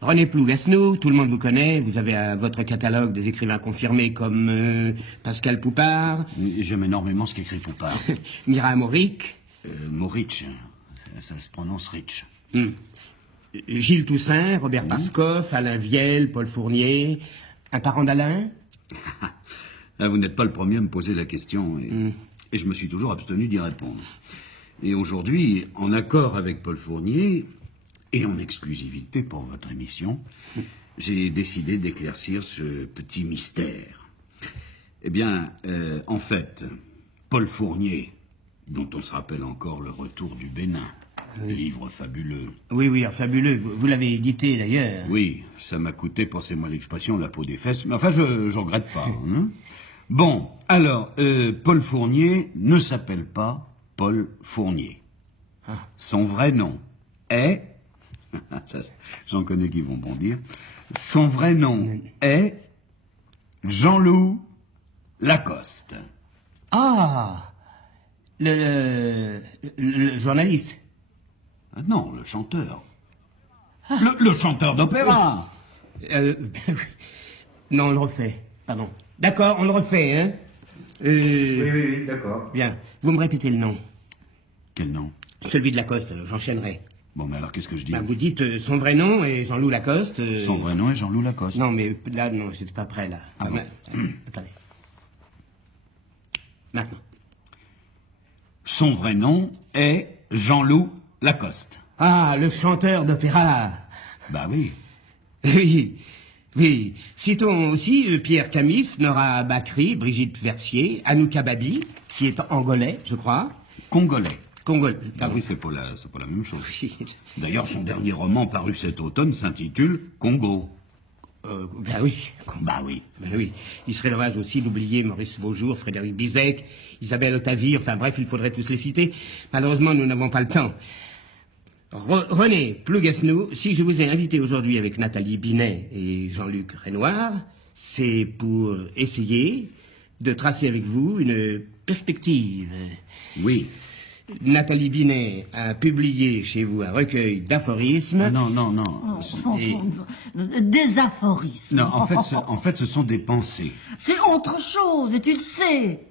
René Plougasnou, tout le monde vous connaît. Vous avez à votre catalogue des écrivains confirmés comme Pascal Poupard. J'aime énormément ce qu'écrit Poupard. Mira Mauric. Mauric, ça se prononce Rich. Gilles Toussaint, Robert Pascoff, Alain Viel, Paul Fournier. Un parent d'Alain. Vous n'êtes pas le premier à me poser la question et je me suis toujours abstenu d'y répondre. Et aujourd'hui, en accord avec Paul Fournier et en exclusivité pour votre émission, j'ai décidé d'éclaircir ce petit mystère. Eh bien, en fait, Paul Fournier, dont on se rappelle encore Le Retour du Bénin, livre fabuleux. Oui, fabuleux. Vous l'avez édité d'ailleurs. Oui, ça m'a coûté, passez-moi l'expression, la peau des fesses, mais enfin, je regrette pas. Hein. Bon, alors, Paul Fournier ne s'appelle pas Paul Fournier. Son vrai nom est... Ça, j'en connais qui vont bondir. Son vrai nom est Jean-Loup Lacoste. Ah, le journaliste. Ah non, le chanteur. Le chanteur d'opéra. Non, on le refait. Pardon. D'accord, on le refait, hein. Oui, d'accord. Bien. Vous me répétez le nom. Quel nom? Celui de Lacoste, j'enchaînerai. Bon, mais alors qu'est-ce que je dis? Vous dites son vrai nom est Jean-Loup Lacoste. Son vrai nom est Jean-Loup Lacoste. Non, mais là, non, c'était pas prêt, là. Ah bon. Attendez. Maintenant. Son vrai nom est Jean-Loup Lacoste. Ah, le chanteur d'opéra. Bah oui. Oui. Citons aussi Pierre Camif, Nora Bakri, Brigitte Versier, Anouka Babi, qui est angolais, je crois. Congolais. Ah oui, c'est pas la même chose. D'ailleurs, son dernier roman paru cet automne s'intitule Congo. Bah oui. Il serait dommage aussi d'oublier Maurice Vaujour, Frédéric Bizek, Isabelle Ottavie, enfin bref, il faudrait tous les citer. Malheureusement, nous n'avons pas le temps. René Plougasnou, si je vous ai invité aujourd'hui avec Nathalie Binet et Jean-Luc Renoir, c'est pour essayer de tracer avec vous une perspective. Oui. Nathalie Binet a publié chez vous un recueil d'aphorismes. Ah, non. Des aphorismes. Non, en fait, ce sont des pensées. C'est autre chose, et tu le sais.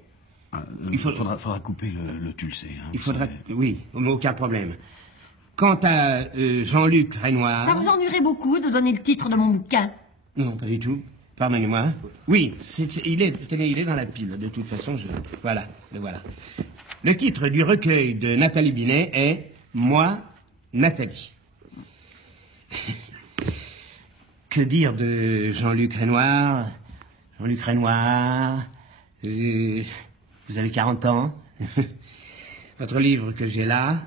Il faudra couper le tulcé. Hein, il faudra... Oui, aucun problème. Quant à Jean-Luc Renoir... Ça vous ennuierait beaucoup de donner le titre de mon bouquin? Non, pas du tout. Pardonnez-moi. Oui, il est dans la pile. De toute façon, Voilà, le voilà. Le titre du recueil de Nathalie Binet est « Moi, Nathalie ». Que dire de Jean-Luc Renoir? Jean-Luc Renoir... vous avez 40 ans. Votre livre que j'ai là...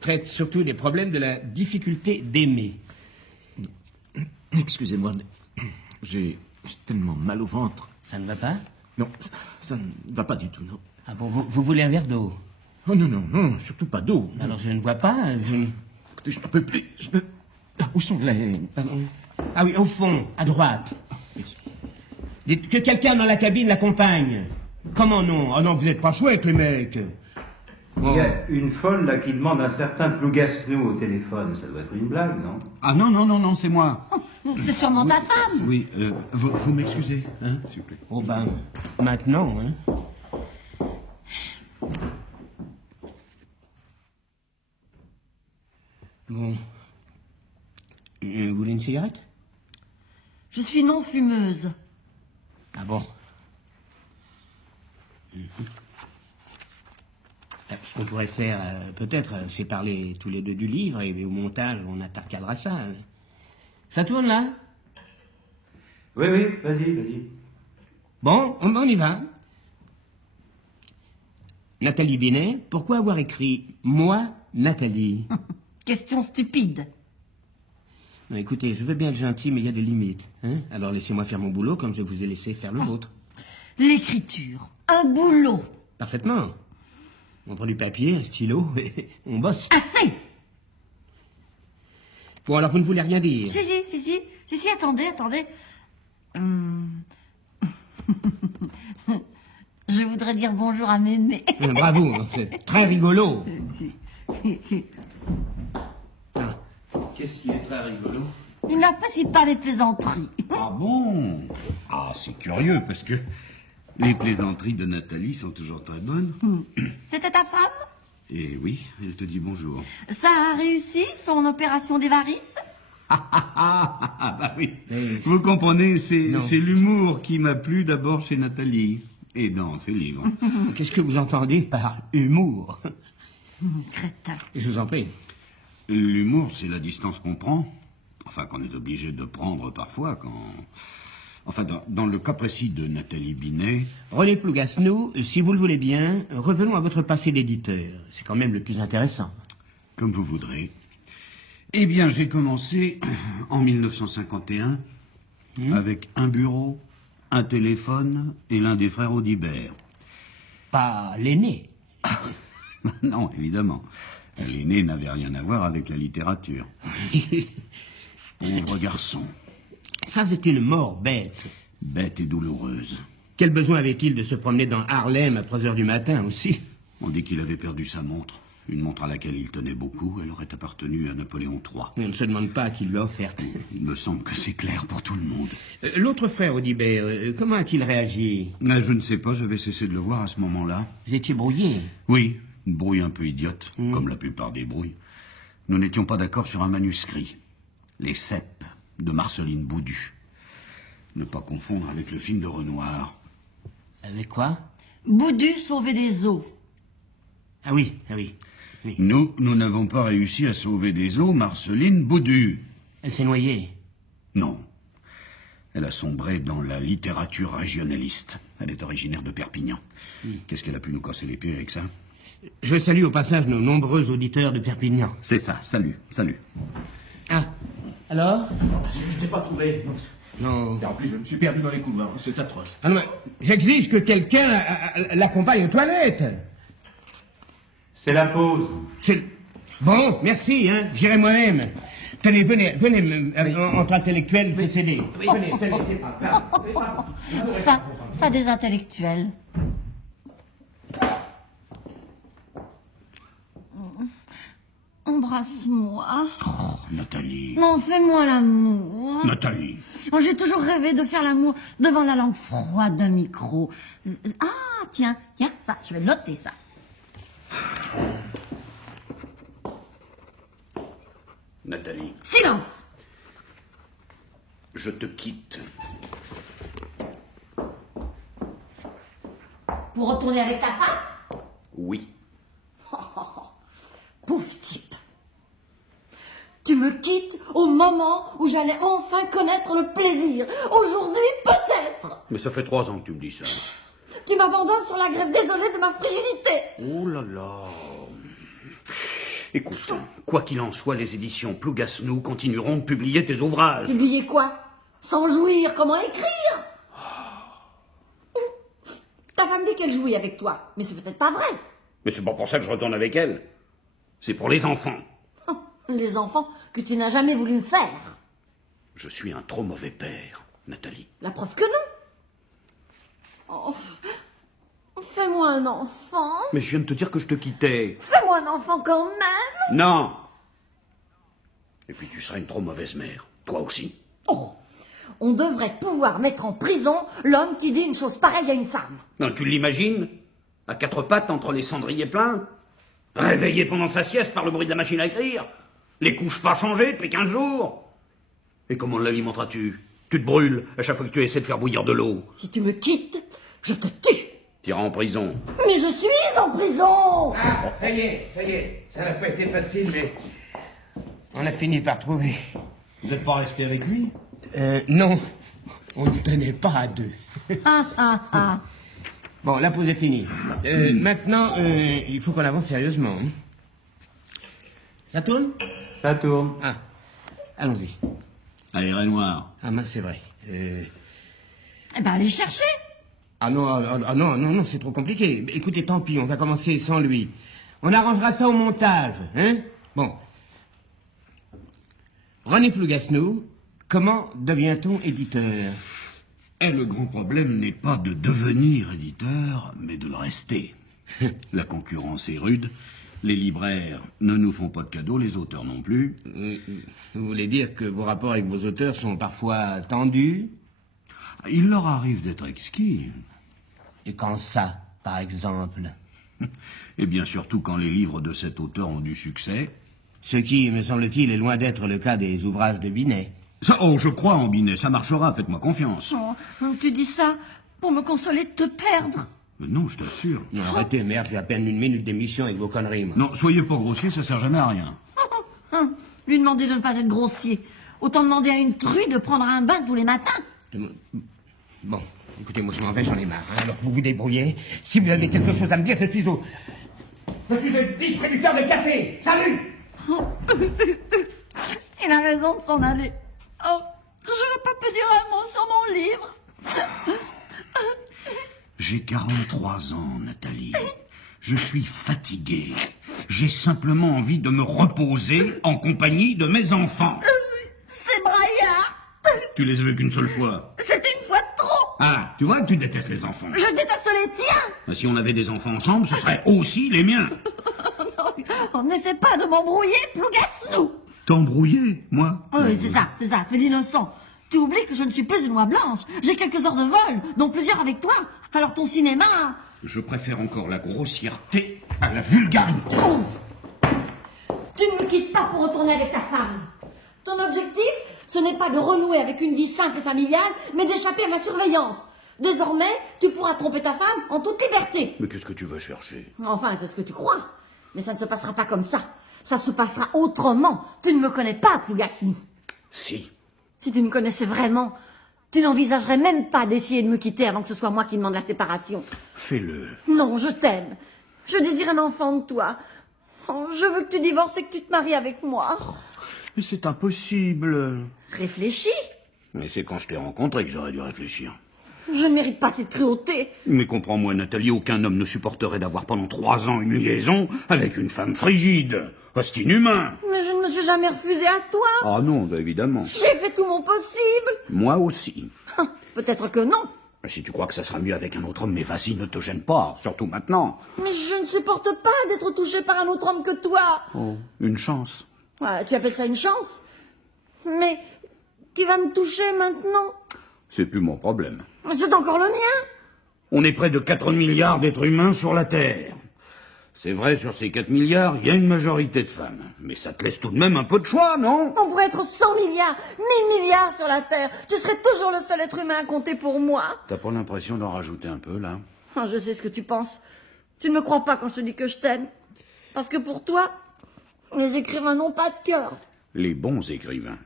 traite surtout des problèmes de la difficulté d'aimer. Excusez-moi, mais j'ai tellement mal au ventre. Ça ne va pas? Non, ça ne va pas du tout, non. Ah bon, vous voulez un verre d'eau? Oh non, surtout pas d'eau. Alors je ne vois pas, Écoutez, je ne peux plus, Où sont les... Pardon. Ah oui, au fond, à droite. Dites que quelqu'un dans la cabine l'accompagne. Comment non? Oh non, vous n'êtes pas chouettes, les mecs. Il y a une folle là qui demande un certain Plougasnou au téléphone. Ça doit être une blague, non? Ah non, c'est moi. C'est sûrement ta femme. Oui, vous m'excusez, hein, s'il vous plaît. Oh ben, maintenant, hein. Bon. Vous voulez une cigarette? Je suis non fumeuse. Ah bon? Ce qu'on pourrait faire, peut-être, c'est parler tous les deux du livre, et au montage, on attaquera ça. Ça tourne, là? Oui, vas-y. Bon, on y va. Nathalie Binet, pourquoi avoir écrit « Moi, Nathalie » Question stupide. Non, écoutez, je veux bien être gentil, mais il y a des limites. Hein? Alors laissez-moi faire mon boulot comme je vous ai laissé faire le vôtre. L'écriture, un boulot. Parfaitement. On prend du papier, un stylo, et on bosse. Assez. Bon, alors vous ne voulez rien dire? Si, attendez. Je voudrais dire bonjour à Mémé. Bravo, c'est très rigolo. Qu'est-ce qui est très rigolo? Il n'apprécie pas mes plaisanteries. Ah bon? Ah, c'est curieux, parce que les plaisanteries de Nathalie sont toujours très bonnes. C'était ta femme? Et oui, elle te dit bonjour. Ça a réussi, son opération des varices? Bah oui. Vous comprenez, c'est l'humour qui m'a plu d'abord chez Nathalie. Et dans ses livres. Qu'est-ce que vous entendez par humour? Crétin. Je vous en prie. L'humour, c'est la distance qu'on prend. Enfin, qu'on est obligé de prendre parfois quand... Enfin, dans le cas précis de Nathalie Binet... René Plougasnou, si vous le voulez bien, revenons à votre passé d'éditeur. C'est quand même le plus intéressant. Comme vous voudrez. Eh bien, j'ai commencé en 1951 avec un bureau, un téléphone et l'un des frères Audibert. Pas l'aîné. Non, évidemment. L'aîné n'avait rien à voir avec la littérature. Pauvre garçon. Ça, c'est une mort bête. Bête et douloureuse. Quel besoin avait-il de se promener dans Harlem à 3 heures du matin aussi? On dit qu'il avait perdu sa montre. Une montre à laquelle il tenait beaucoup. Elle aurait appartenu à Napoléon III. On ne se demande pas qui l'a offerte. Il me semble que c'est clair pour tout le monde. L'autre frère Audibert, comment a-t-il réagi? Je ne sais pas, j'avais cessé de le voir à ce moment-là. Vous étiez brouillé? Oui, une brouille un peu idiote, comme la plupart des brouilles. Nous n'étions pas d'accord sur un manuscrit. Les Cèpes, de Marceline Baudu. Ne pas confondre avec le film de Renoir. Avec quoi? Boudu sauver des eaux. Ah oui, ah oui. Oui. Nous n'avons pas réussi à sauver des eaux Marceline Baudu. Elle s'est noyée. Non. Elle a sombré dans la littérature régionaliste. Elle est originaire de Perpignan. Qu'est-ce qu'elle a pu nous casser les pieds avec ça? Je salue au passage nos nombreux auditeurs de Perpignan. C'est ça, salut, salut. Ah, alors? Je t'ai pas trouvé. Non. Et en plus, je me suis perdu dans les couloirs. C'est atroce. Ah non, j'exige que quelqu'un l'accompagne aux toilettes. C'est la pause. Bon, merci, hein, j'irai moi-même. Tenez, venez, entre intellectuels, il faut céder. Venez, c'est pas. Ça des intellectuels. Embrasse-moi. Oh, Nathalie. Non, fais-moi l'amour. Nathalie. Oh, j'ai toujours rêvé de faire l'amour devant la langue froide d'un micro. Ah, tiens, ça, je vais noter ça. Nathalie, Silence! je te quitte. Pour retourner avec ta femme? Oui. Pauvre type. Tu me quittes au moment où j'allais enfin connaître le plaisir. Aujourd'hui, peut-être. Mais ça fait 3 ans que tu me dis ça. Tu m'abandonnes sur la grève désolée de ma frigidité. Oh là là. Écoute, quoi qu'il en soit, les éditions Plougasnou continueront de publier tes ouvrages. Publier quoi? Sans jouir, comment écrire? Ta femme dit qu'elle jouit avec toi, mais c'est peut-être pas vrai. Mais c'est pas pour ça que je retourne avec elle. C'est pour les enfants. Les enfants que tu n'as jamais voulu faire. Je suis un trop mauvais père, Nathalie. La preuve que non. Oh, fais-moi un enfant. Mais je viens de te dire que je te quittais. Fais-moi un enfant quand même. Non. Et puis tu seras une trop mauvaise mère. Toi aussi. Oh, on devrait pouvoir mettre en prison l'homme qui dit une chose pareille à une femme. Non, tu l'imagines? À 4 pattes entre les cendriers pleins? Réveillé pendant sa sieste par le bruit de la machine à écrire? Les couches pas changées depuis 15 jours? Et comment l'alimenteras-tu? Tu te brûles à chaque fois que tu essaies de faire bouillir de l'eau. Si tu me quittes, je te tue. Tu iras en prison. Mais je suis en prison. Ah, ça y est. Ça n'a pas été facile, mais on a fini par trouver. Vous n'êtes pas resté avec lui? Non, on ne tenait pas à 2. Bon, la pause est finie. Maintenant, il faut qu'on avance sérieusement. Hein. Ça tourne? Ça tourne. Ah, allons-y. Allez, Renoir. Ah, mince, c'est vrai. Eh ben, allez chercher. Ah non, c'est trop compliqué. Écoutez, tant pis, on va commencer sans lui. On arrangera ça au montage, hein? Bon. René Plougasnou, comment devient-on éditeur? Et le grand problème n'est pas de devenir éditeur, mais de le rester. La concurrence est rude, Les libraires ne nous font pas de cadeaux, les auteurs non plus. Vous voulez dire que vos rapports avec vos auteurs sont parfois tendus? Il leur arrive d'être exquis. Et quand ça, par exemple? Et bien surtout quand les livres de cet auteur ont du succès. Ce qui, me semble-t-il, est loin d'être le cas des ouvrages de Binet. Oh, je crois en Binet, ça marchera, faites-moi confiance. Oh, tu dis ça pour me consoler de te perdre. Mais non, je t'assure. Non, arrêtez, merde, j'ai à peine une minute d'émission avec vos conneries, moi. Non, soyez pas grossier, ça sert jamais à rien. Lui demander de ne pas être grossier. Autant demander à une truie de prendre un bain tous les matins. Bon, écoutez, moi je m'en vais, j'en ai marre. Hein. Alors vous vous débrouillez. Si vous avez quelque chose à me dire, je suis le distributeur de café. Salut. Il a raison de s'en aller. Oh, je veux pas te dire un mot sur mon livre. J'ai 43 ans, Nathalie. Je suis fatigué. J'ai simplement envie de me reposer en compagnie de mes enfants. C'est braillard. Tu les as vus qu'une seule fois. C'est une fois de trop. Ah, tu vois que tu détestes les enfants. Je déteste les tiens. Mais si on avait des enfants ensemble, ce serait aussi les miens. Non, n'essaie pas de m'embrouiller, plougasse-nous. T'embrouiller, moi? Oui, c'est ça, fais l'innocent. Tu oublies que je ne suis plus une oie blanche. J'ai quelques heures de vol, dont plusieurs avec toi. Alors ton cinéma... Je préfère encore la grossièreté à la vulgarité. Oh. Tu ne me quittes pas pour retourner avec ta femme. Ton objectif, ce n'est pas de renouer avec une vie simple et familiale, mais d'échapper à ma surveillance. Désormais, tu pourras tromper ta femme en toute liberté. Mais qu'est-ce que tu vas chercher? Enfin, c'est ce que tu crois. Mais ça ne se passera pas comme ça. Ça se passera autrement. Tu ne me connais pas, Plougasnou. Si. Si tu me connaissais vraiment, tu n'envisagerais même pas d'essayer de me quitter avant que ce soit moi qui demande la séparation. Fais-le. Non, je t'aime. Je désire un enfant de toi. Oh, je veux que tu divorces et que tu te maries avec moi. Mais c'est impossible. Réfléchis. Mais c'est quand je t'ai rencontré que j'aurais dû réfléchir. Je ne mérite pas cette cruauté. Mais comprends-moi, Nathalie, aucun homme ne supporterait d'avoir pendant 3 ans une liaison avec une femme frigide. C'est inhumain. Mais je ne me suis jamais refusée à toi. Ah non, bah évidemment. J'ai fait tout mon possible. Moi aussi. Peut-être que non. Si tu crois que ça sera mieux avec un autre homme, mais vas-y, ne te gêne pas, surtout maintenant. Mais je ne supporte pas d'être touchée par un autre homme que toi. Oh, une chance. Ouais, tu appelles ça une chance? Mais tu vas me toucher maintenant. C'est plus mon problème. Mais c'est encore le mien. On est près de 4 milliards d'êtres humains sur la Terre. C'est vrai, sur ces 4 milliards, il y a une majorité de femmes. Mais ça te laisse tout de même un peu de choix, non? On pourrait être 100 milliards, 1000 milliards sur la Terre. Tu serais toujours le seul être humain à compter pour moi. T'as pas l'impression d'en rajouter un peu, là? Je sais ce que tu penses. Tu ne me crois pas quand je te dis que je t'aime. Parce que pour toi, les écrivains n'ont pas de cœur. Les bons écrivains.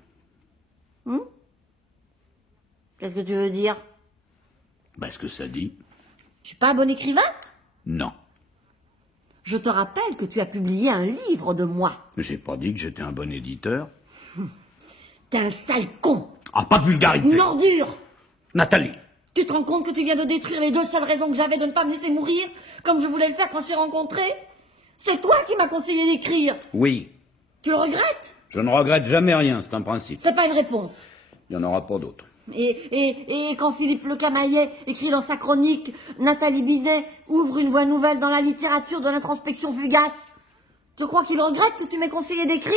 Qu'est-ce que tu veux dire? Bah, ce que ça dit. Je suis pas un bon écrivain? Non. Je te rappelle que tu as publié un livre de moi. J'ai pas dit que j'étais un bon éditeur. T'es un sale con. Ah, pas de vulgarité. Une ordure. Nathalie. Tu te rends compte que tu viens de détruire les 2 seules raisons que j'avais de ne pas me laisser mourir, comme je voulais le faire quand je t'ai rencontré? C'est toi qui m'as conseillé d'écrire. Oui. Tu le regrettes? Je ne regrette jamais rien, c'est un principe. C'est pas une réponse. Il n'y en aura pas d'autres. Et quand Philippe Le Camaillet écrit dans sa chronique « Nathalie Binet ouvre une voie nouvelle dans la littérature de l'introspection fugace », tu crois qu'il regrette que tu m'aies conseillé d'écrire?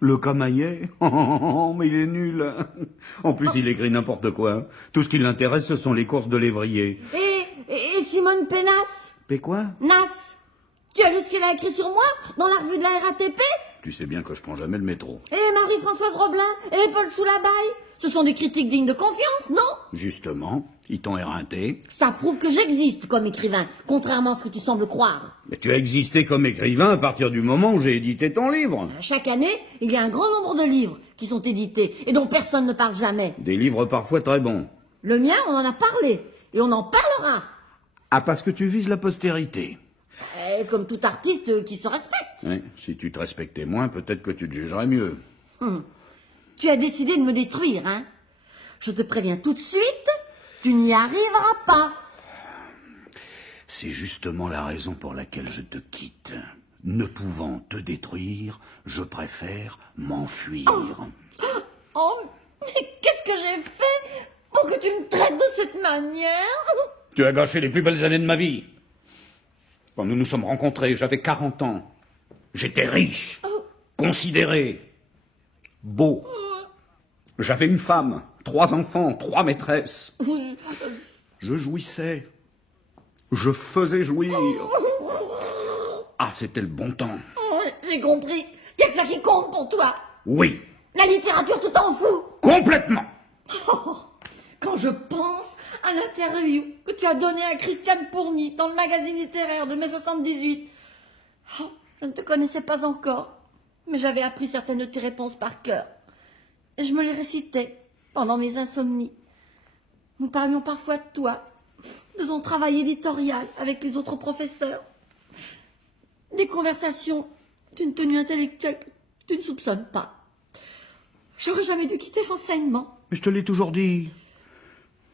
Le Camaillet? Oh, mais il est nul. En plus, il écrit n'importe quoi. Tout ce qui l'intéresse, ce sont les courses de lévrier. Et Simone Pénasse? Mais quoi? Nas? Tu as lu ce qu'elle a écrit sur moi dans la revue de la RATP? Tu sais bien que je prends jamais le métro. Et Marie-Françoise Roblin? Et Paul Soulabaille? Ce sont des critiques dignes de confiance, non? Justement, ils t'ont éreinté. Ça prouve que j'existe comme écrivain, contrairement à ce que tu sembles croire. Mais tu as existé comme écrivain à partir du moment où j'ai édité ton livre. Chaque année, il y a un grand nombre de livres qui sont édités et dont personne ne parle jamais. Des livres parfois très bons. Le mien, on en a parlé et on en parlera. Ah, parce que tu vises la postérité. Comme tout artiste qui se respecte. Oui, si tu te respectais moins, peut-être que tu te jugerais mieux. Tu as décidé de me détruire, hein? Je te préviens tout de suite, tu n'y arriveras pas. C'est justement la raison pour laquelle je te quitte. Ne pouvant te détruire, je préfère m'enfuir. Oh, mais qu'est-ce que j'ai fait pour que tu me traites de cette manière? Tu as gâché les plus belles années de ma vie. Quand nous nous sommes rencontrés, j'avais 40 ans. J'étais riche, considéré, beau. J'avais une femme, 3 enfants, 3 maîtresses. Je jouissais. Je faisais jouir. Ah, c'était le bon temps. J'ai compris. Y a que ça qui compte pour toi. Oui, La littérature, tu t'en fous. complètement. Quand je pense à l'interview que tu as donnée à Christiane Pourny dans le magazine littéraire de mai 78. Oh, je ne te connaissais pas encore, mais j'avais appris certaines de tes réponses par cœur. Et je me les récitais pendant mes insomnies. Nous parlions parfois de toi, de ton travail éditorial avec les autres professeurs. Des conversations d'une tenue intellectuelle que tu ne soupçonnes pas. J'aurais jamais dû quitter l'enseignement. Mais je te l'ai toujours dit.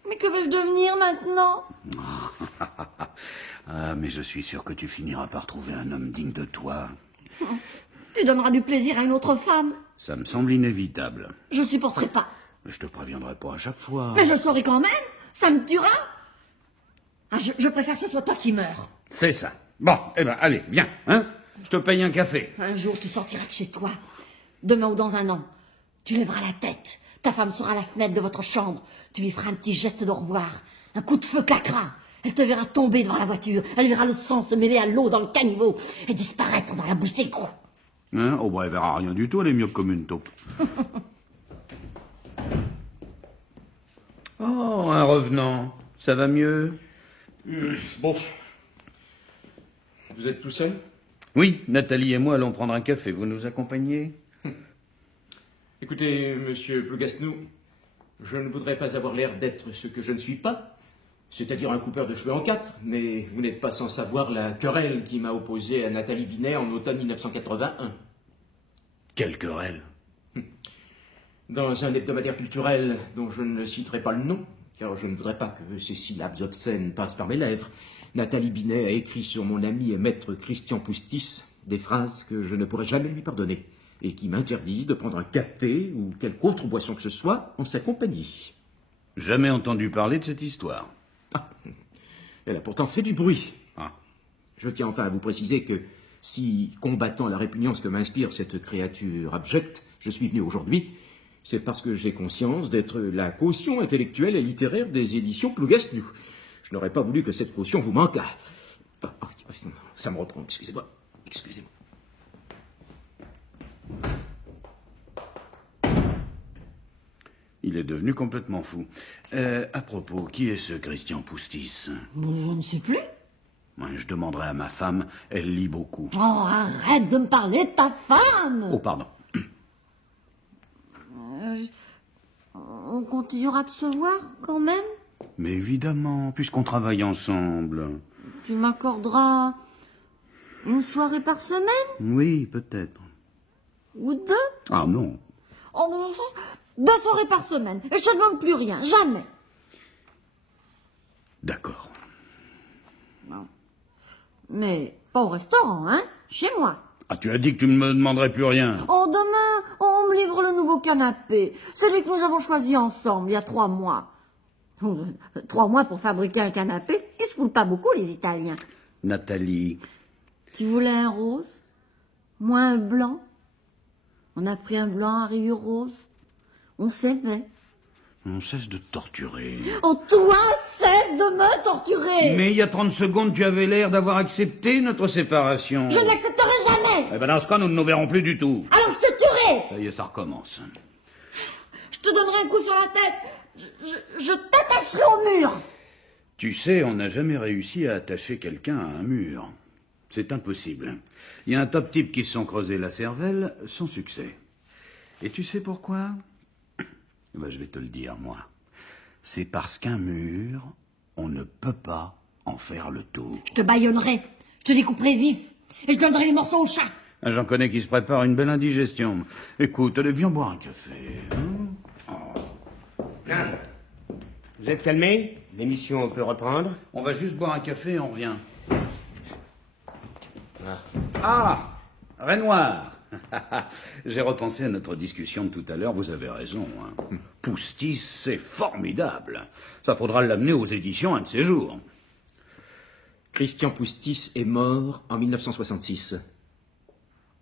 Mais que vais-je devenir maintenant? Ah, mais je suis sûr que tu finiras par trouver un homme digne de toi. Tu donneras du plaisir à une autre femme. Ça me semble inévitable. Je supporterai pas. Mais je te préviendrai pas à chaque fois. Mais je saurai quand même. Ça me tuera. Ah, je préfère que ce soit toi qui meurs. C'est ça. Bon, eh ben, allez, viens, hein. Je te paye un café. Un jour, tu sortiras de chez toi. Demain ou dans un an. Tu lèveras la tête. Ta femme sera à la fenêtre de votre chambre. Tu lui feras un petit geste de revoir. Un coup de feu claquera. Elle te verra tomber devant la voiture. Elle verra le sang se mêler à l'eau dans le caniveau et disparaître dans la bouche d'égout. Hein? Oh, bah, elle verra rien du tout, elle est mieux comme une taupe. Oh, un revenant. Ça va mieux? Bon. Vous êtes tout seul? Oui, Nathalie et moi allons prendre un café. Vous nous accompagnez? Écoutez, monsieur Plougasnou, je ne voudrais pas avoir l'air d'être ce que je ne suis pas, c'est-à-dire un coupeur de cheveux en 4, mais vous n'êtes pas sans savoir la querelle qui m'a opposé à Nathalie Binet en automne 1981. Quelle querelle? Dans un hebdomadaire culturel dont je ne citerai pas le nom, car je ne voudrais pas que ces syllabes obscènes passent par mes lèvres, Nathalie Binet a écrit sur mon ami et maître Christian Poustis des phrases que je ne pourrai jamais lui pardonner, et qui m'interdisent de prendre un café ou quelque autre boisson que ce soit en sa compagnie. Jamais entendu parler de cette histoire. Ah, elle a pourtant fait du bruit. Ah. Je tiens enfin à vous préciser que, si combattant la répugnance que m'inspire cette créature abjecte, je suis venu aujourd'hui, c'est parce que j'ai conscience d'être la caution intellectuelle et littéraire des éditions Plougasnou. Je n'aurais pas voulu que cette caution vous manquât. Ça me reprend, excusez-moi. Excusez-moi. Il est devenu complètement fou. À propos, qui est ce Christian Poustis? Je ne sais plus. Ouais, je demanderai à ma femme, elle lit beaucoup. Oh, arrête de me parler de ta femme. Oh, pardon. On continuera de se voir quand même? Mais évidemment, puisqu'on travaille ensemble. Tu m'accorderas une soirée par semaine? Oui, peut-être. Ou 2? Ah non. Oh, non, 2 soirées par semaine. Et je te demande plus rien, jamais. D'accord. Mais pas au restaurant, hein? Chez moi. Ah, tu as dit que tu ne me demanderais plus rien. Oh, demain, on me livre le nouveau canapé. Celui que nous avons choisi ensemble il y a 3 mois. 3 mois pour fabriquer un canapé, ils se foulent pas beaucoup, les Italiens. Nathalie. Tu voulais un rose? Moi, un blanc? On a pris un blanc à rayures roses. On s'aimait. On cesse de te torturer. Oh, toi, cesse de me torturer! Mais il y a 30 secondes, tu avais l'air d'avoir accepté notre séparation. Je n'accepterai jamais! Eh ben dans ce cas, nous ne nous verrons plus du tout. Alors je te tuerai! Ça y est, ça recommence. Je te donnerai un coup sur la tête. Je t'attacherai au mur. Tu sais, on n'a jamais réussi à attacher quelqu'un à un mur. C'est impossible. Il y a un top type qui se sont creusés la cervelle sans succès. Et tu sais pourquoi? Ben, je vais te le dire, moi. C'est parce qu'un mur, on ne peut pas en faire le tour. Je te bâillonnerai. Je te découperai vif. Et je donnerai les morceaux au chat. Ah, j'en connais qui se préparent une belle indigestion. Écoute, allez, viens boire un café. Ah. Vous êtes calmés? L'émission peut reprendre? On va juste boire un café et on revient. Ah. Ah, Renoir. J'ai repensé à notre discussion de tout à l'heure, vous avez raison. Hein. Poustis, c'est formidable. Ça faudra l'amener aux éditions un de ces jours. Christian Poustis est mort en 1966.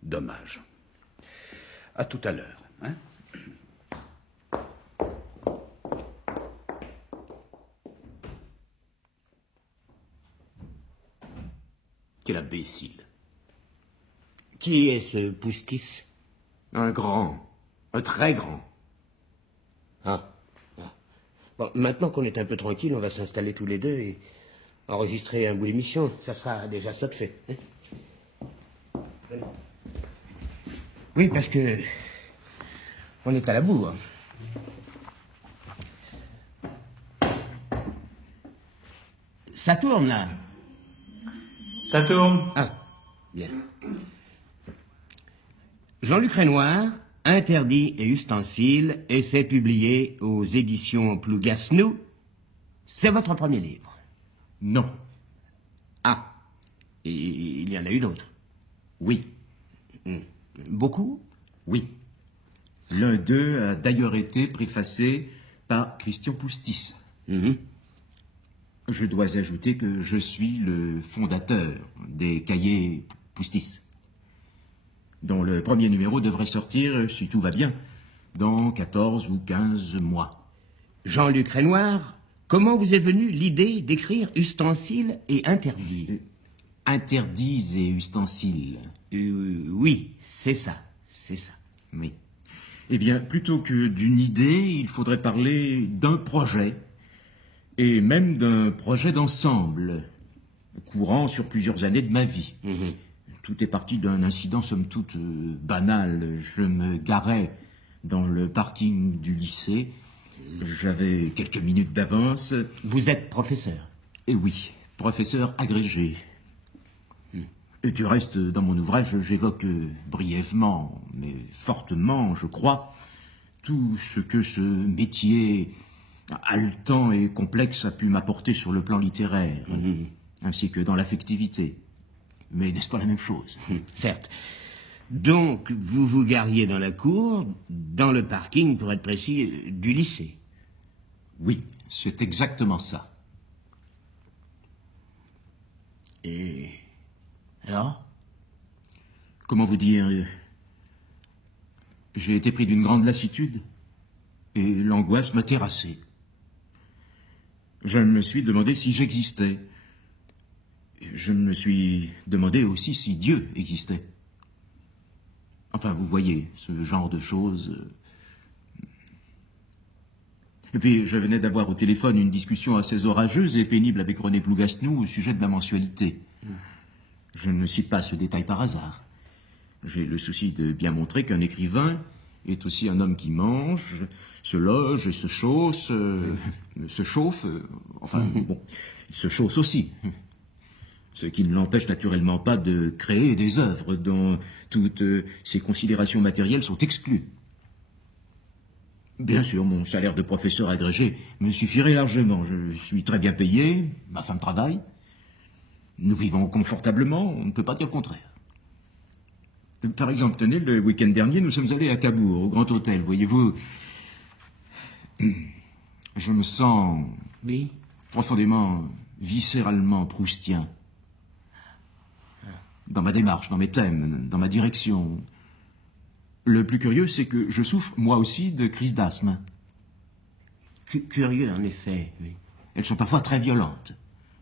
Dommage. À tout à l'heure, hein? Quel imbécile. Qui est ce Poustis? Un grand. Un très grand. Ah. Bon, maintenant qu'on est un peu tranquille, on va s'installer tous les deux et enregistrer un bout d'émission. Ça sera déjà ça de fait. Hein? Oui, parce que on est à la bourre. Ça tourne, là. Ça tourne. Ah, bien. Jean-Luc Renoir, Interdit et ustensiles, essai publié aux éditions Plougasnou. C'est votre premier livre? Non. Ah, et il y en a eu d'autres? Oui. Beaucoup? Oui. L'un d'eux a d'ailleurs été préfacé par Christian Poustis. Je dois ajouter que je suis le fondateur des cahiers Poustis, dont le premier numéro devrait sortir, si tout va bien, dans 14 ou 15 mois. Jean-Luc Renoir, comment vous est venue l'idée d'écrire ustensiles et interdits? Interdits et ustensiles. Oui, c'est ça, c'est ça. Oui. Eh bien, plutôt que d'une idée, il faudrait parler d'un projet, et même d'un projet d'ensemble, courant sur plusieurs années de ma vie. Tout est parti d'un incident somme toute banal. Je me garais dans le parking du lycée. J'avais quelques minutes d'avance. Vous êtes professeur? Et oui, professeur agrégé. Et du reste, dans mon ouvrage, j'évoque brièvement, mais fortement, je crois, tout ce que ce métier haletant et complexe a pu m'apporter sur le plan littéraire, ainsi que dans l'affectivité. Mais n'est-ce pas la même chose? Certes. Donc, vous vous gariez dans la cour, dans le parking, pour être précis, du lycée? Oui, c'est exactement ça. Et... alors? Comment vous dire? J'ai été pris d'une grande lassitude, et l'angoisse m'a terrassé. Je me suis demandé si j'existais. Je me suis demandé aussi si Dieu existait. Enfin, vous voyez, ce genre de choses. Et puis, je venais d'avoir au téléphone une discussion assez orageuse et pénible avec René Plougasnou au sujet de ma mensualité. Je ne cite pas ce détail par hasard. J'ai le souci de bien montrer qu'un écrivain est aussi un homme qui mange, se loge, se chausse, se chauffe, enfin, bon, il se chausse aussi. Ce qui ne l'empêche naturellement pas de créer des œuvres dont toutes ces considérations matérielles sont exclues. Bien sûr, mon salaire de professeur agrégé me suffirait largement. Je suis très bien payé, ma femme travaille, nous vivons confortablement, on ne peut pas dire le contraire. Par exemple, tenez, le week-end dernier, nous sommes allés à Cabourg, au Grand Hôtel, voyez-vous. Je me sens profondément, viscéralement proustien. Dans ma démarche, dans mes thèmes, dans ma direction. Le plus curieux, c'est que je souffre, moi aussi, de crises d'asthme. Curieux, en effet, oui. Elles sont parfois très violentes.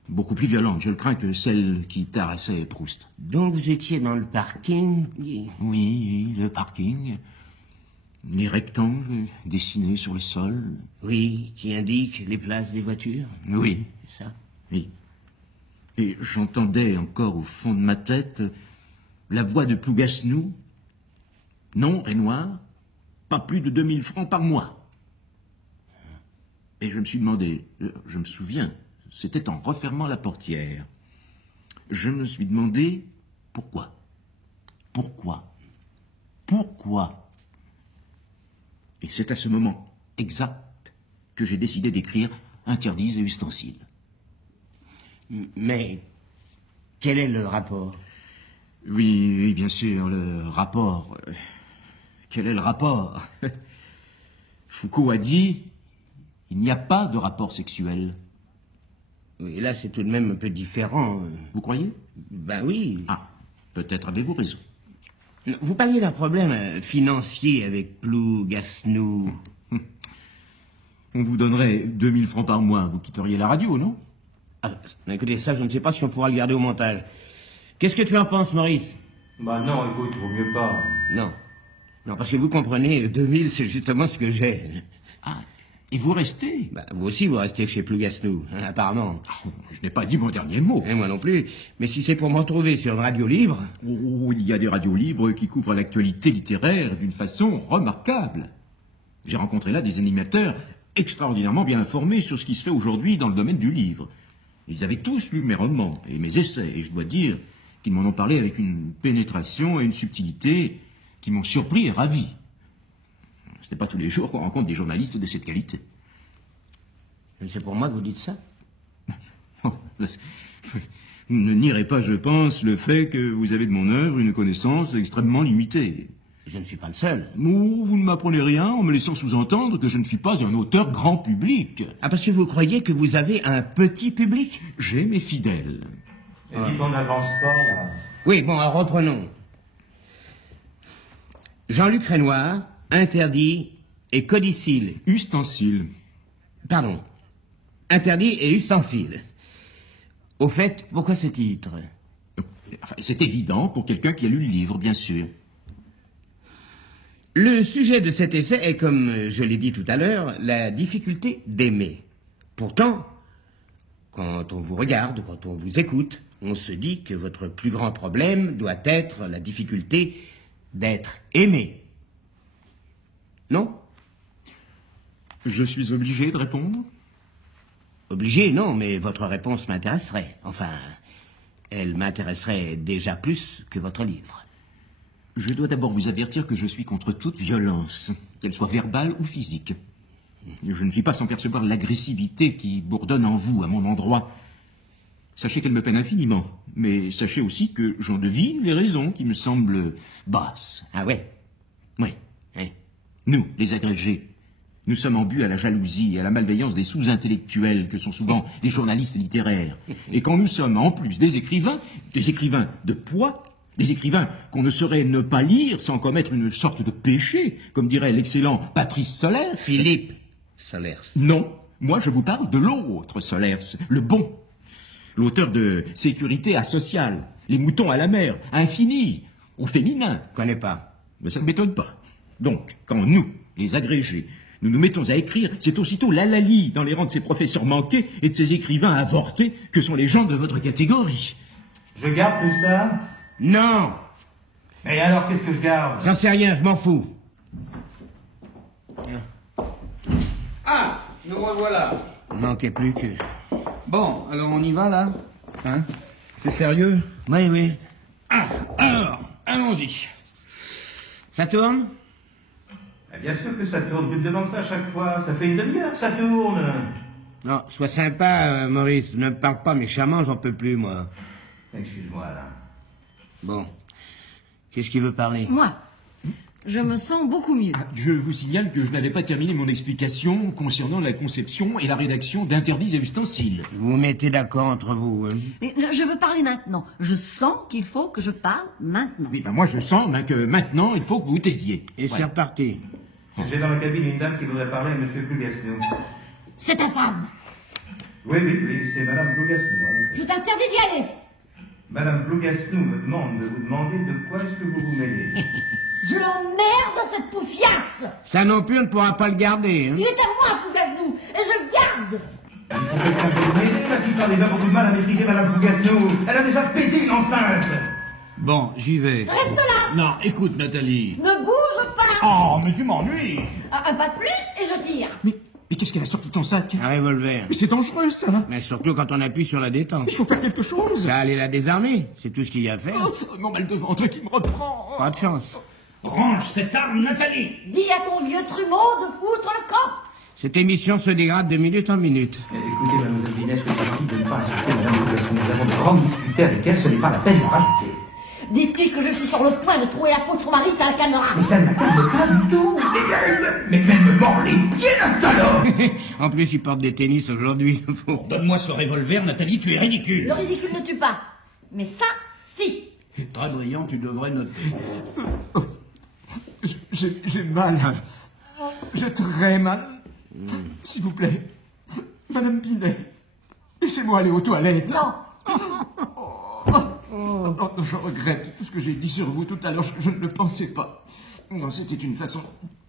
Beaucoup plus violentes, je le crains, que celles qui terrassaient Proust. Donc vous étiez dans le parking? Oui, le parking. Les rectangles dessinés sur le sol. Oui, qui indiquent les places des voitures? Oui. C'est ça? Oui. Et j'entendais encore au fond de ma tête la voix de Plougasnou. Non, Renoir, pas plus de 2000 francs par mois. Et je me suis demandé, je me souviens, c'était en refermant la portière. Je me suis demandé pourquoi. Pourquoi? Pourquoi? Et c'est à ce moment exact que j'ai décidé d'écrire Interdits et ustensiles. Mais quel est le rapport? Oui, bien sûr, le rapport. Quel est le rapport? Foucault a dit, il n'y a pas de rapport sexuel. Oui, là, c'est tout de même un peu différent. Vous croyez? Ben oui. Ah, peut-être avez-vous raison. Vous parliez d'un problème financier avec Plougasnou. On vous donnerait 2000 francs par mois, vous quitteriez la radio, non? Ah, écoutez, ça, je ne sais pas si on pourra le garder au montage. Qu'est-ce que tu en penses, Maurice? Bah non, écoute, vaut mieux pas. Non. Non, parce que vous comprenez, 2000, c'est justement ce que j'ai. Ah, et vous restez? Bah, vous aussi, vous restez chez Plougasnou, hein, apparemment. Je n'ai pas dit mon dernier mot. Et moi non plus. Mais si c'est pour me retrouver sur une radio libre... Oh, il y a des radios libres qui couvrent l'actualité littéraire d'une façon remarquable. J'ai rencontré là des animateurs extraordinairement bien informés sur ce qui se fait aujourd'hui dans le domaine du livre. Ils avaient tous lu mes romans et mes essais, et je dois dire qu'ils m'en ont parlé avec une pénétration et une subtilité qui m'ont surpris et ravi. Ce n'est pas tous les jours qu'on rencontre des journalistes de cette qualité. C'est pour moi que vous dites ça? Vous ne nierez pas, je pense, le fait que vous avez de mon œuvre une connaissance extrêmement limitée. Je ne suis pas le seul. Vous ne m'apprenez rien en me laissant sous-entendre que je ne suis pas un auteur grand public. Ah, parce que vous croyez que vous avez un petit public? J'ai mes fidèles. Et dites qu'on n'avance pas, là. Oui, bon, alors reprenons. Jean-Luc Renoir interdit et codicile. Ustensile. Pardon. Interdit et ustensile. Au fait, pourquoi ce titre? Enfin, c'est évident pour quelqu'un qui a lu le livre, bien sûr. Le sujet de cet essai est, comme je l'ai dit tout à l'heure, la difficulté d'aimer. Pourtant, quand on vous regarde, quand on vous écoute, on se dit que votre plus grand problème doit être la difficulté d'être aimé. Non? Je suis obligé de répondre? Obligé, non, mais votre réponse m'intéresserait. Enfin, elle m'intéresserait déjà plus que votre livre. Je dois d'abord vous avertir que je suis contre toute violence, qu'elle soit verbale ou physique. Je ne vis pas sans percevoir l'agressivité qui bourdonne en vous, à mon endroit. Sachez qu'elle me peine infiniment, mais sachez aussi que j'en devine les raisons qui me semblent basses. Ah ouais? Oui. Nous, les agrégés, nous sommes en but à la jalousie et à la malveillance des sous-intellectuels que sont souvent les journalistes littéraires. Et quand nous sommes en plus des écrivains de poids, des écrivains qu'on ne saurait ne pas lire sans commettre une sorte de péché, comme dirait l'excellent Patrice Solers. Philippe Solers. Non, moi je vous parle de l'autre Solers, le bon. L'auteur de Sécurité asociale, Les moutons à la mer, Infini, au féminin. Je connais pas. Mais ça ne m'étonne pas. Donc, quand nous, les agrégés, nous nous mettons à écrire, c'est aussitôt l'hallali dans les rangs de ces professeurs manqués et de ces écrivains avortés que sont les gens de votre catégorie. Je garde tout ça? Non! Et alors, qu'est-ce que je garde? J'en sais rien, je m'en fous. Ah, nous revoilà. Il manquait plus que... Bon, alors on y va, là? Hein? C'est sérieux? Oui, oui. Ah, alors, allons-y. Ça tourne? Bien sûr que ça tourne. Tu me demandes ça à chaque fois. Ça fait une demi-heure que ça tourne. Non, sois sympa, Maurice. Ne me parle pas méchamment, j'en peux plus, moi. Excuse-moi, là. Bon. Qu'est-ce qu'il veut parler? Moi, je me sens beaucoup mieux. Je vous signale que je n'avais pas terminé mon explication concernant la conception et la rédaction d'interdits et ustensiles. Vous vous mettez d'accord entre vous, hein? Mais je veux parler maintenant. Je sens qu'il faut que je parle maintenant. Oui, ben moi je sens que maintenant il faut que vous vous taisiez. Et c'est reparti. J'ai dans la cabine une dame qui voudrait parler à M. Plougasnou. C'est ta femme. Oui, c'est Madame Plougasnou. Je t'interdis d'y aller. Madame Plougasnou me demande de vous demander de quoi est-ce que vous vous mêlez. Je l'emmerde, cette poufiasse. Ça non plus, on ne pourra pas le garder, hein? Il est à moi, Plougasnou, et je le garde. Il faut quelqu'un pour m'aider, l'assistant a déjà beaucoup de mal à maîtriser Madame Plougasnou. Elle a déjà pété une enceinte. Bon, j'y vais. Reste là. Non, écoute, Nathalie. Ne bouge pas. Oh, mais tu m'ennuies. Un pas de plus, et je tire. Mais qu'est-ce qu'elle a sorti de son sac? Un revolver. Mais c'est dangereux, ça. Mais surtout quand on appuie sur la détente. Il faut faire quelque chose. Ça allait la désarmer, c'est tout ce qu'il y a à faire. Oh, c'est mon mal de ventre qui me reprend. Pas de chance. Range cette arme, Nathalie. Dis à ton vieux trumeau de foutre le camp. Cette émission se dégrade de minute en minute. Écoutez, Mademoiselle Binès, que c'est gentil de ne pas insulter Madame Plougasnou. Nous avons de grandes difficultés avec elle, ce n'est pas la peine d'en rajouter. Dis-lui que je suis sur le point de trouver la peau de son mari, ça la calmera. Mais ça ne la calme pas du tout. Mais elle me mord les pieds, la salope. En plus, il porte des tennis aujourd'hui. Donne-moi ce revolver, Nathalie, tu es ridicule. Le ridicule ne tue pas. Mais ça, si. Très brillant, tu devrais noter. J'ai mal. J'ai très mal. S'il vous plaît, Madame Binet, laissez-moi aller aux toilettes. Non. Oh, je regrette tout ce que j'ai dit sur vous tout à l'heure. Je ne le pensais pas. Non, c'était une façon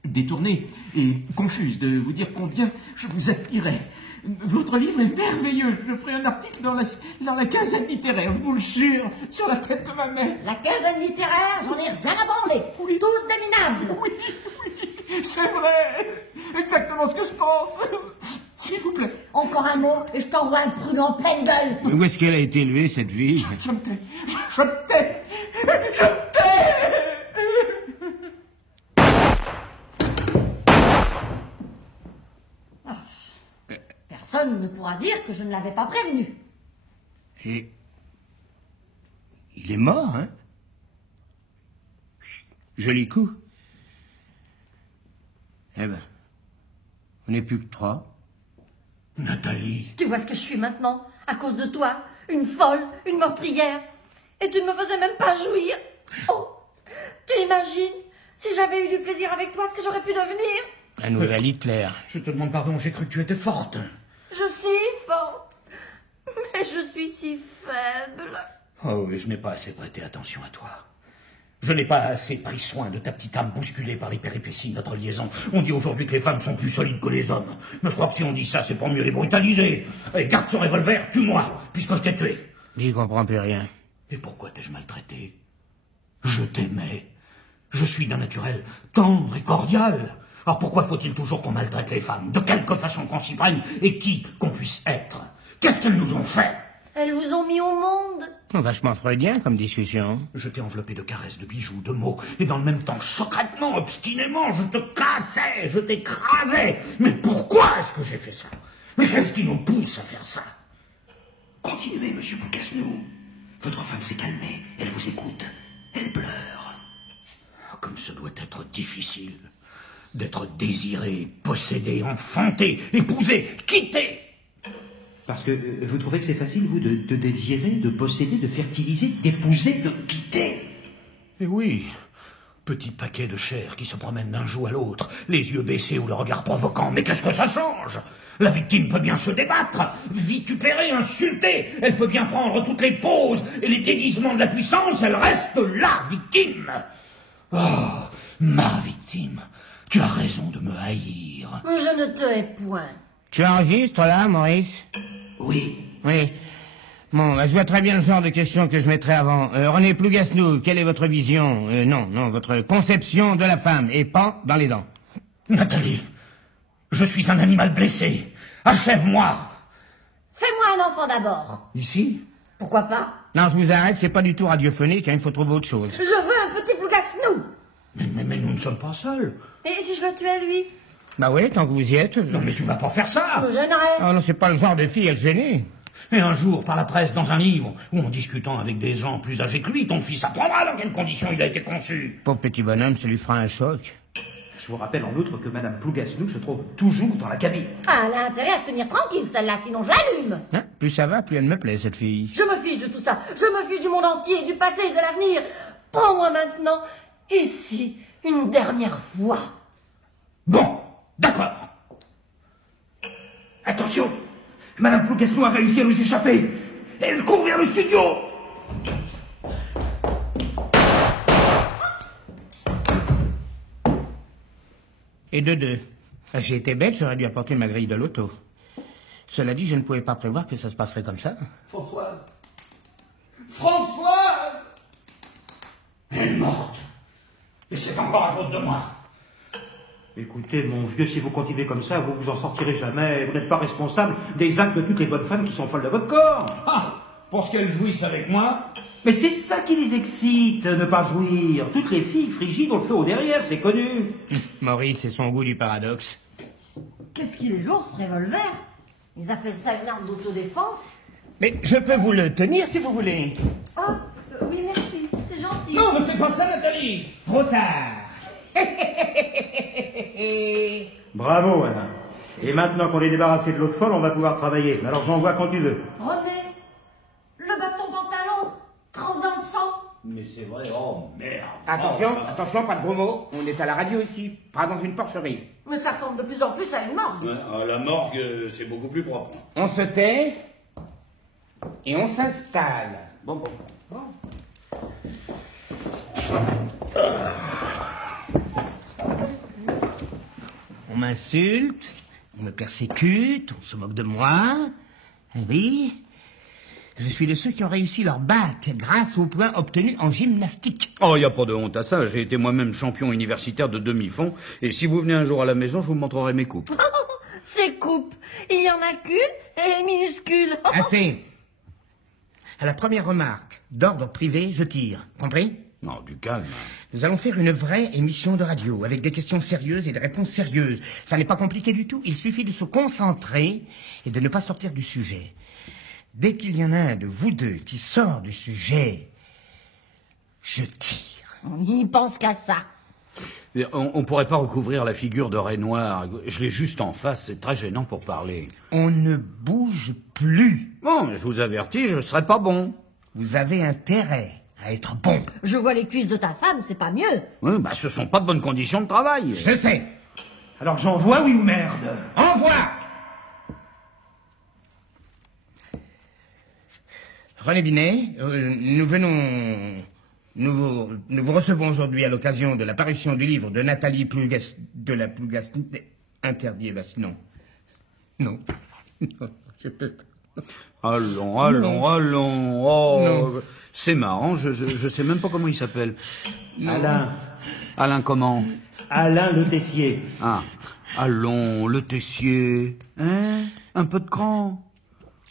détournée et confuse de vous dire combien je vous admirais. Votre livre est merveilleux. Je ferai un article dans la quinzaine littéraire, je vous le jure, sur la tête de ma mère. La quinzaine littéraire, j'en ai rien à branler. Oui. Tous des minables. Oui, c'est vrai. Exactement ce que je pense. S'il vous plaît. Encore un mot et je t'envoie un prune en pleine gueule. Mais où est-ce qu'elle a été élevée, cette fille? Je me tais. Je me tais. Je me tais. Personne ne pourra dire que je ne l'avais pas prévenu. Et... il est mort, hein? Joli coup. Eh ben, on n'est plus que 3. Nathalie. Tu vois ce que je suis maintenant, à cause de toi, une folle, une meurtrière. Et tu ne me faisais même pas jouir. Oh, tu imagines, si j'avais eu du plaisir avec toi, ce que j'aurais pu devenir? Un nouvel Hitler. Je te demande pardon, j'ai cru que tu étais forte. Je suis forte, mais je suis si faible. Oh oui, je n'ai pas assez prêté attention à toi. Je n'ai pas assez pris soin de ta petite âme bousculée par les péripéties de notre liaison. On dit aujourd'hui que les femmes sont plus solides que les hommes. Mais je crois que si on dit ça, c'est pour mieux les brutaliser. Allez, garde ce revolver, tue-moi, puisque je t'ai tué. J'y comprends plus rien. Et pourquoi t'ai-je maltraité? Je t'aimais. Je suis d'un naturel tendre et cordial. Alors pourquoi faut-il toujours qu'on maltraite les femmes? De quelque façon qu'on s'y prenne et qui qu'on puisse être? Qu'est-ce qu'elles nous ont fait? Elles vous ont mis au monde. Vachement freudien comme discussion. Je t'ai enveloppé de caresses, de bijoux, de mots, et dans le même temps, secrètement, obstinément, je te cassais, je t'écrasais. Mais pourquoi est-ce que j'ai fait ça? Mais qu'est-ce qui nous pousse à faire ça? Continuez, monsieur Boucasnou. Votre femme s'est calmée, elle vous écoute, elle pleure. Comme ce doit être difficile d'être désiré, possédé, enfanté, épousé, quitté. Parce que vous trouvez que c'est facile, vous, de désirer, de posséder, de fertiliser, d'épouser, de quitter? Eh oui, petit paquet de chair qui se promène d'un joug à l'autre, les yeux baissés ou le regard provoquant. Mais qu'est-ce que ça change? La victime peut bien se débattre, vitupérer, insulter. Elle peut bien prendre toutes les poses et les déguisements de la puissance. Elle reste la victime. Oh, ma victime. Tu as raison de me haïr. Je ne te hais point. Tu enregistres, là, Maurice? Oui. Oui. Bon, bah, je vois très bien le genre de questions que je mettrais avant. René Plougasnou, quelle est votre vision? Non, votre conception de la femme, et pan dans les dents. Nathalie, je suis un animal blessé. Achève-moi. Fais-moi un enfant d'abord. Ici? Pourquoi pas? Non, je vous arrête, c'est pas du tout radiophonique, hein, il faut trouver autre chose. Je veux un petit Plougasnou. Mais nous ne sommes pas seuls. Et si je le tuais, lui? Bah oui, tant que vous y êtes. Non mais tu vas pas faire ça. Je gênerais. Oh non, c'est pas le genre de fille à le gêner. Et un jour, par la presse, dans un livre, ou en discutant avec des gens plus âgés que lui, ton fils apprendra dans quelles conditions il a été conçu. Pauvre petit bonhomme, ça lui fera un choc. Je vous rappelle en outre que Madame Plougasnou se trouve toujours dans la cabine. Ah, elle a intérêt à se tenir tranquille, celle-là, sinon je l'allume. Hein, plus ça va, plus elle me plaît, cette fille. Je me fiche de tout ça. Je me fiche du monde entier, du passé et de l'avenir. Prends-moi maintenant, ici, une dernière fois. Bon, d'accord. Attention, Madame Plougasnou a réussi à nous échapper. Elle court vers le studio. Et de deux. J'ai été bête, j'aurais dû apporter ma grille de loto. Cela dit, je ne pouvais pas prévoir que ça se passerait comme ça. Françoise. Françoise! Elle est morte. Et c'est encore à cause de moi. Écoutez, mon vieux, si vous continuez comme ça, vous vous en sortirez jamais. Vous n'êtes pas responsable des actes de toutes les bonnes femmes qui sont folles de votre corps. Ah, pour qu'elles jouissent avec moi? Mais c'est ça qui les excite, ne pas jouir. Toutes les filles frigides ont le feu au derrière, c'est connu. Maurice et son goût du paradoxe. Qu'est-ce qu'il est lourd, ce revolver? Ils appellent ça une arme d'autodéfense? Mais je peux vous le tenir si vous voulez. Oh, oui, merci, c'est gentil. Non, ne fais pas ça, Nathalie. Trop tard. Bravo, Anna. Et maintenant qu'on est débarrassé de l'autre folle, on va pouvoir travailler. Alors j'envoie quand tu veux. René, le bâton pantalon, trempe dans le sang. Mais c'est vrai, oh merde. Attention, attention, pas de gros mots. On est à la radio ici, pas dans une porcherie. Mais ça ressemble de plus en plus à une morgue. Ouais, la morgue, c'est beaucoup plus propre. On se tait et on s'installe. Bon. On m'insulte, on me persécute, on se moque de moi. Oui, je suis de ceux qui ont réussi leur bac grâce aux points obtenus en gymnastique. Oh, y a pas de honte à ça. J'ai été moi-même champion universitaire de demi-fond. Et si vous venez un jour à la maison, je vous montrerai mes coupes. Ces coupes, il y en a qu'une et minuscule. Assez. À la première remarque d'ordre privé, je tire. Compris? Non, du calme. Nous allons faire une vraie émission de radio, avec des questions sérieuses et des réponses sérieuses. Ça n'est pas compliqué du tout, il suffit de se concentrer et de ne pas sortir du sujet. Dès qu'il y en a un de vous deux qui sort du sujet, je tire. On n'y pense qu'à ça. On pourrait pas recouvrir la figure de Renoir. Je l'ai juste en face, c'est très gênant pour parler. On ne bouge plus. Bon, je vous avertis, je serai pas bon. Vous avez intérêt à être bon. Je vois les cuisses de ta femme, c'est pas mieux. Oui, bah ce sont pas de bonnes conditions de travail. Je sais. Alors j'envoie, oui ou merde? Envoie! René Binet, nous vous recevons aujourd'hui à l'occasion de la parution du livre de Nathalie Plougas, interdit, non. Non, je peux pas. Allons. Oh, c'est marrant, je sais même pas comment il s'appelle. Alain comment? Alain Le Tessier. Ah, allons, Le Tessier. Hein? Un peu de cran.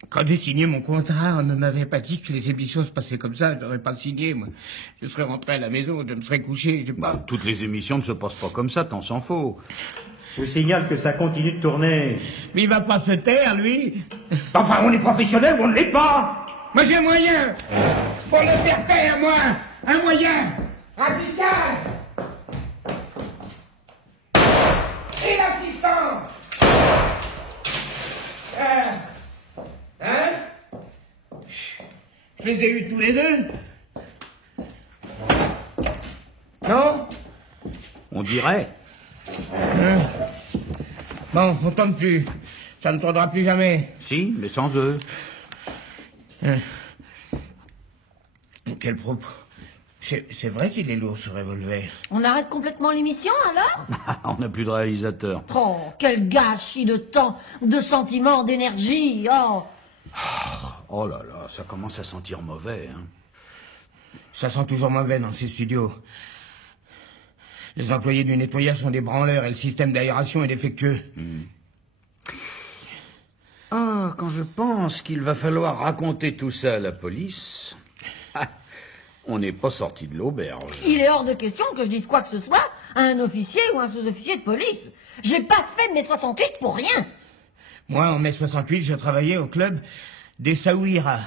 Quand j'ai signé mon contrat, on ne m'avait pas dit que les émissions se passaient comme ça. Je n'aurais pas signé, moi. Je serais rentré à la maison, je me serais couché. Toutes les émissions ne se passent pas comme ça, tant s'en faut. Je vous signale que ça continue de tourner. Mais il va pas se taire, lui. Enfin, on est professionnel ou on ne l'est pas? Moi, j'ai un moyen pour le faire taire, moi. Un moyen radical. Et l'assistant. Je les ai eus tous les deux. Non? On dirait. Bon, on tombe plus. Ça ne tournera plus jamais. Si, mais sans eux. Quel propos. C'est vrai qu'il est lourd, ce revolver. On arrête complètement l'émission, alors? On n'a plus de réalisateur. Oh, quel gâchis de temps, de sentiments, d'énergie. Oh là là, ça commence à sentir mauvais, hein. Ça sent toujours mauvais dans ces studios. Les employés du nettoyage sont des branleurs et le système d'aération est défectueux. Ah, quand je pense qu'il va falloir raconter tout ça à la police... On n'est pas sorti de l'auberge. Il est hors de question que je dise quoi que ce soit à un officier ou un sous-officier de police. J'ai pas fait mes 68 pour rien. Moi, en mai 68, je travaillais au club des Saouira.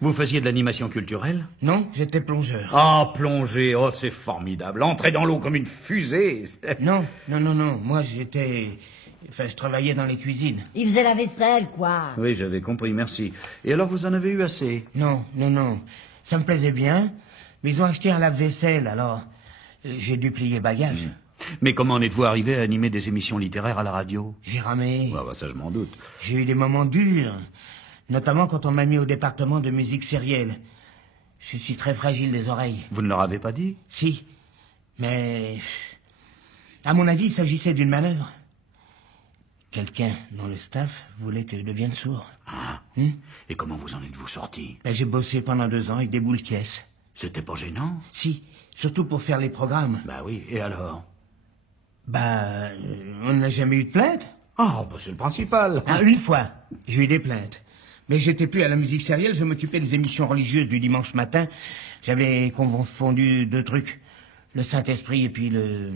Vous faisiez de l'animation culturelle? Non, j'étais plongeur. Ah, plonger, oh, c'est formidable. Entrer dans l'eau comme une fusée. Non. Moi, je travaillais dans les cuisines. Il faisait la vaisselle, quoi. Oui, j'avais compris, merci. Et alors, vous en avez eu assez? Non. Ça me plaisait bien, mais ils ont acheté un lave-vaisselle, alors j'ai dû plier bagage. Mais comment en êtes-vous arrivé à animer des émissions littéraires à la radio? J'ai ramé. Ah bah ça, je m'en doute. J'ai eu des moments durs, notamment quand on m'a mis au département de musique sérielle. Je suis très fragile des oreilles. Vous ne leur avez pas dit? Si, mais à mon avis, il s'agissait d'une manœuvre. Quelqu'un dans le staff voulait que je devienne sourd. Ah. Et comment vous en êtes-vous sorti? J'ai bossé pendant 2 ans avec des boules caisses. C'était pas gênant? Si, surtout pour faire les programmes. Bah oui, et alors? On n'a jamais eu de plainte. Ah, bah c'est le principal. Une fois, j'ai eu des plaintes. Mais j'étais plus à la musique sérielle, je m'occupais des émissions religieuses du dimanche matin. J'avais confondu 2 trucs. Le Saint-Esprit et puis le...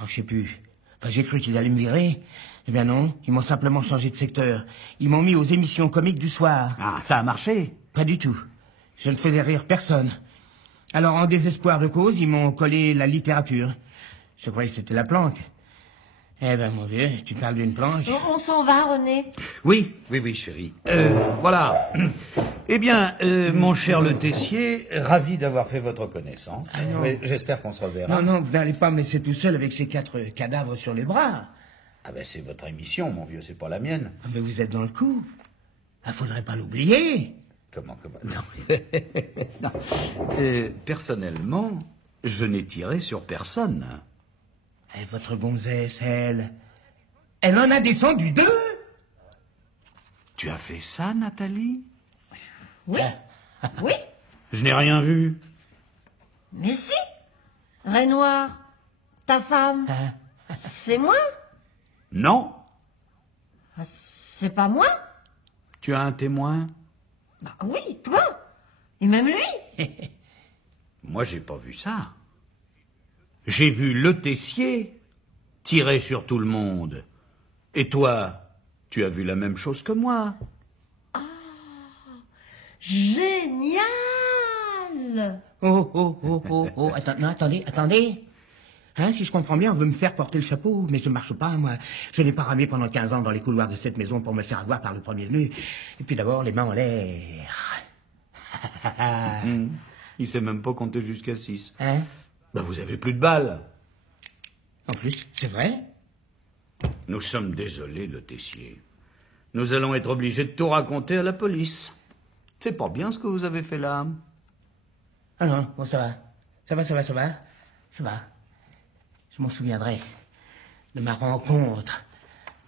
Oh, je sais plus. Enfin, j'ai cru qu'ils allaient me virer. Eh bien non, ils m'ont simplement changé de secteur. Ils m'ont mis aux émissions comiques du soir. Ah, ça a marché? Pas du tout. Je ne faisais rire personne. Alors, en désespoir de cause, ils m'ont collé la littérature. Je croyais que c'était la planque. Eh ben, mon vieux, tu parles d'une planque. On s'en va, René. Oui, chérie. Voilà. Eh bien, mon cher Le Tessier, ravi d'avoir fait votre connaissance. Mais j'espère qu'on se reverra. Non, vous n'allez pas me laisser tout seul avec ces 4 cadavres sur les bras. Ah ben, c'est votre émission, mon vieux, c'est pas la mienne. Ah, mais vous êtes dans le coup. Ah, faudrait pas l'oublier. Comment Non. Non. Personnellement, je n'ai tiré sur personne. Et votre gonzesse, elle en a descendu 2. Tu as fait ça, Nathalie? Oui. Oui. Je n'ai rien vu. Mais si. Renoir, ta femme, c'est moi? Non. C'est pas moi? Tu as un témoin? Bah oui, toi. Et même lui. Moi, j'ai pas vu ça. J'ai vu Le Tessier tirer sur tout le monde. Et toi, tu as vu la même chose que moi. Génial. Oh, attendez. Hein, si je comprends bien, on veut me faire porter le chapeau, mais je marche pas, moi. Je n'ai pas ramé pendant 15 ans dans les couloirs de cette maison pour me faire avoir par le premier venu. Et puis d'abord, les mains en l'air. Il sait même pas compter jusqu'à 6. Hein? Ben, vous avez plus de balles. En plus, c'est vrai? Nous sommes désolés, Le Tessier. Nous allons être obligés de tout raconter à la police. C'est pas bien ce que vous avez fait là. Ah non, bon, ça va. Je m'en souviendrai de ma rencontre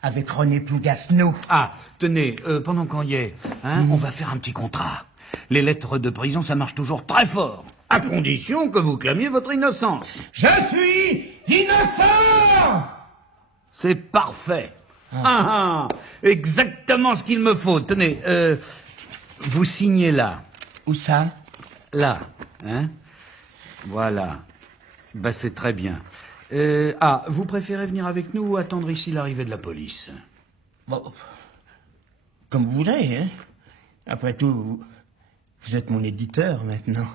avec René Plougasneau. Ah, tenez, pendant qu'on y est, hein, on va faire un petit contrat. Les lettres de prison, ça marche toujours très fort, à condition que vous clamiez votre innocence. Je suis innocent! C'est parfait. Exactement ce qu'il me faut. Tenez, vous signez là. Où ça? Là, hein? Voilà. Ben, c'est très bien. Vous préférez venir avec nous ou attendre ici l'arrivée de la police? Bon, comme vous voudrez, hein. Après tout, vous êtes mon éditeur maintenant.